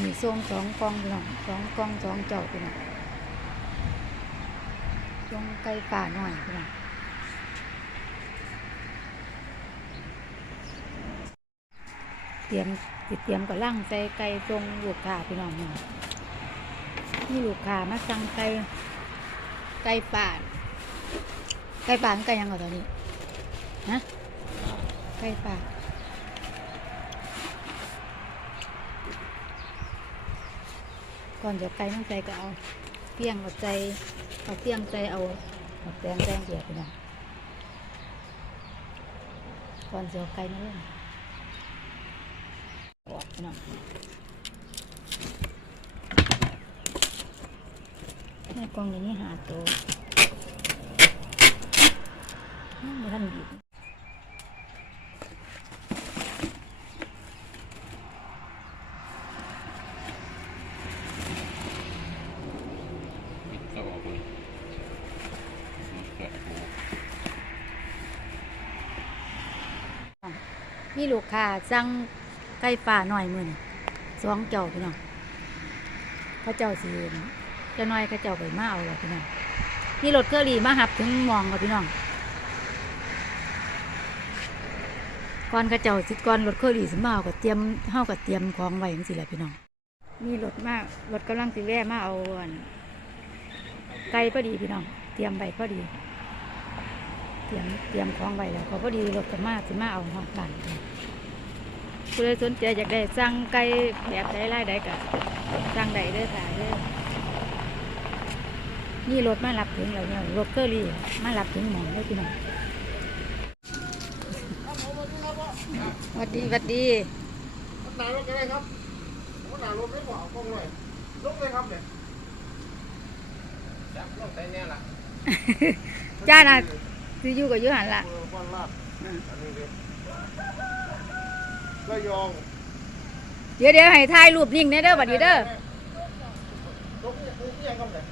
มีส่งสองกองพี่น้องสองกองสองเจ้าพี่น้องส่งไก่ป่าหน่อยพี่น้องเตรียมสิเตรียมกับล่างใส่ไก่ทรงลูกค้าพี่น้องนี่นี่ลูกค้ามาสั่งไก่ไก่ป่าไก่ป่ามันไก่ยังเหรอตอนนี้ฮะไก่ป่า ก่อนจะไก่ต้องใจก็เอาเพียงเอาใจเอาเพียงใจเอาเอาแตงแตงเดียวไปนะก่อนจะเอาไก่มาลงออกไปหน่อยในกล่องนี้หาตัวไม่ทันหยิบปิดเข้าออกเลยมันเกิดโอ้ มีลูกค้าสั่งไก่ป่าหน่อยมือนสองเจ้าพี่น้องเขาเจ้าสีเจะน้อยเขาเจ้าไปมาเอาละพี่น้องมีรถเครื่องรีมาหับถึงมองกับพี่น้องก่อนเขาเจ้าสิก่อนรถเครื่องรีสมาเอาก็เตรียมเฮาก็เตรียมของไว้จังซี่แหละพี่น้องมีรถมากรถกำลังสิแว่มาเอาไก่พอดีพี่น้อง เตรียมไว้พอดี รียมเตรียมของไว้แล้วเขาพอดีรถก็มาสิมาเอาหอดบ้านผู้ใดสนใจอยากได้สั่งไก่แบบใดไล่ใดก็สั่งใดเด้อค่ะเด้อนี่รถมารับถึงแล้วเนี่ยรถเคอรี่มารับถึงหมองแล้วพี่น้องสวัสดีสวัสดีหนารถกันเลยครับผมหนารถไม่บอกกล้องเลยลุกเลยครับเนี่ยจับลงใส่เนี่ยล่ะ จ้าน่ะ สิอยู่กับอยูหันละเมืองบ้านลาดอันนี้เลยระยองเดี๋ยวเดี๋ยวให้ถ่ายรูปนิ่งแน่เด้อบัดนี้เด้อลุกเนี่ยลุกเนี่ยครับเนี่ย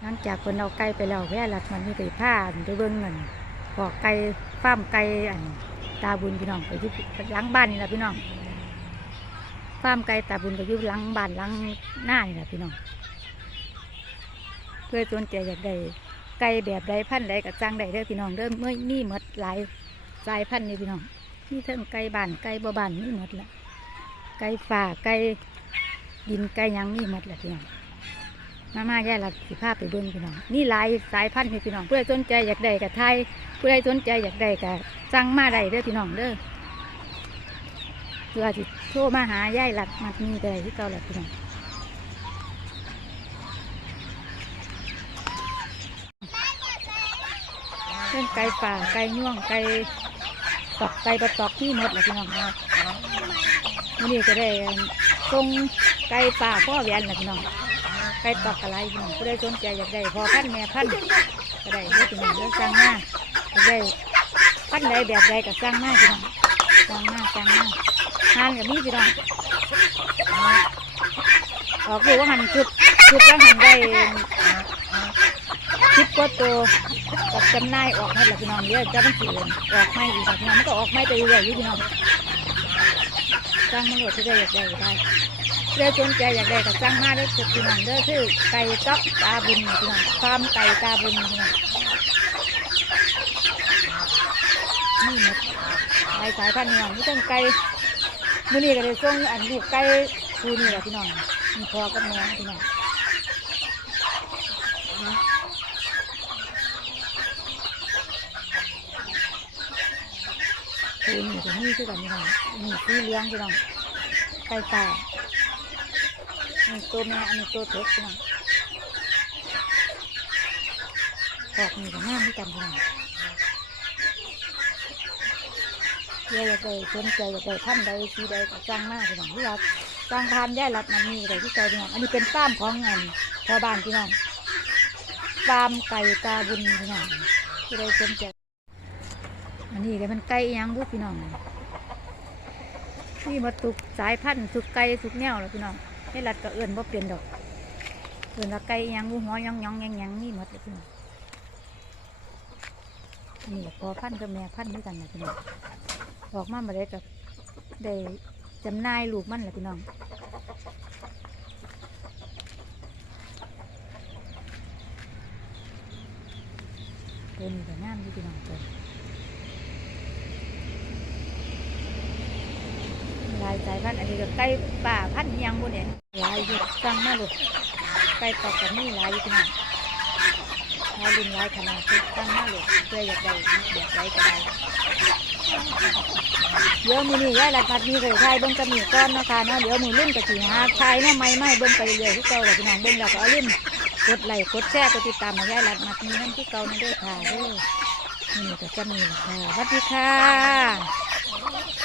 หลังจากคนเอาไก่ไปแล้วแว่หลัดมันมีไก่ผ้าไปเบิ่งเงิน ปอกไก่ฟ้าร์มไก่อันตาบุญพี่น้องไปที่หลังบ้านนี่แหละพี่น้องฟ้าร์มไก่ตาบุญก็อยู่หลังบ้านหลังหน้านี่แหละพี่น้องเพื่อสนใจอยากได้ไก่แบบใดพันธุ์ใดก็จ้างใดเด้อพี่น้องเด้อเมื่อนี่หมดหลายสายพันธุ์นี่พี่น้องนี่เทั้งไก่บ้านไก่บ่บ้านนี่หมดละไก่ฝ่าไก่ดินไก่หยังนี่หมดละพี่น้อง มามาแย่ละสิภาพไปเบิ่งพี่น้อง นี่ลายสายพันธุ์นี่พี่น้องผู้ใดสนใจอยากได้กับไทยผู้ใดสนใจอยากได้กับสั่งมาได้เด้อพี่น้องเด้อเพื่อที่โทรมาหาย่ายหลัดมัดมีได้ที่เก่าหลัดพี่น้องเรื่องไก่ป่าไก่ย่วงไก่ตอกไก่ปลาตอกนี่หมดแหละพี่น้องวันนี้ก็ได้ตรงไก่ป่าพ่อแหวนแหละพี่น้อง ไปตอกอะไรพี่น้องผู้ใดสนใจอยากได้พอพันแม่พันก็ได้เด้อพี่น้องเด้อสั่งมาอยากได้พันใดแบบใดก็สั่งมาพี่น้องสั่งมาสั่งมาทานกับมีพี่น้องออกดูว่าหันชุดชุดว่าหันได้คิดก็ตัวกับจำนายออกให้ละพี่น้องเยอะจะมันสิออกไม่อีกละพี่น้องมันก็ออกไม่ไปเรื่อยๆพี่น้องสั่งมาโหลดที่ได้อยากได้ก็ได้ เด้อสนใจอยากได้ก็สั่งมาเด้สุดพี่น้องเด้อชื่อไก่ต๊อกตาบุญพี่น้องฟาร์มไก่ตาบุญพี่น้องนี่หมดหลายสายพันธุ์พี่น้องนี่ต้องไก่มื้อนี้ก็เลยส่งอันลูกไก่คูนี่แหละพี่น้องมีพอกับแม่พี่น้องคูนี่ก็มีคือกันพี่น้องนี่สีเหลืองพี่น้องไก่ตา นนี้ตัวแม่อันนี้ตัวเท็กพี่น้องออกนี่ก็งาที่กันพี่น้องเพื่อยากได้สนใจอยากได้ท่านใดสีใดก็จ้างมากพี่น้องที่เราจ้างทานย่ายรัดมันมีอะไรที่ใจพี่น้องอันนี้เป็นฟาร์มของเงินชาวบ้านพี่น้องฟาร์มไก่ตาบุญพี่น้องที่ได้สนใจอันนี้ก็เป็นไก่อิหยังบุพี่น้องนี่มาตุกสายพันธุ์สุกไก่สุกแนวแล้วพี่น้อง ให้รัดก็เอื่นบ่เปลี่ยนดอกเอื่นละไก่ยังงูหัวหยังยังยังยังนี่หมดเลยพี่น้องนี่แหละพอพันกับแม่พันด้วยกันนะพี่น้องออกมามาได้กับได้จำนายลูกมันแหละพี่น้องตัวนี้ก็งามดีพี่น้องตัว ลายสายพันธุ์อันนี้ก็ไก่ป่าพันธุ์ยังบุเนี่ยลายอยู่ตั้งมาลูกไก่ปอกกับนี่ลายอยู่พี่น้องลายรุ่นลายขนาดที่ตั้งมาลูกเพื่ออยากได้อยากได้ก็ได้เดี๋ยวมือนี้ยายรัดพัดมีเลยทยเบิ้งกระมีก้อนนะคะเนาะเดี๋ยวมือรุ่นกับสีหาทายเนาะไม่ไม่เบิ้งไปเรื่อยๆที่เก่าเลยพี่น้องเบิ้งแล้วก็เอาลิ้นกดไลค์กดแชร์กดติดตามมายายรัดมัดมีนั่นที่เก่านั่นด้วยค่ะด้อนี่ก็จะมีแหละค่ะสวัสดีค่ะ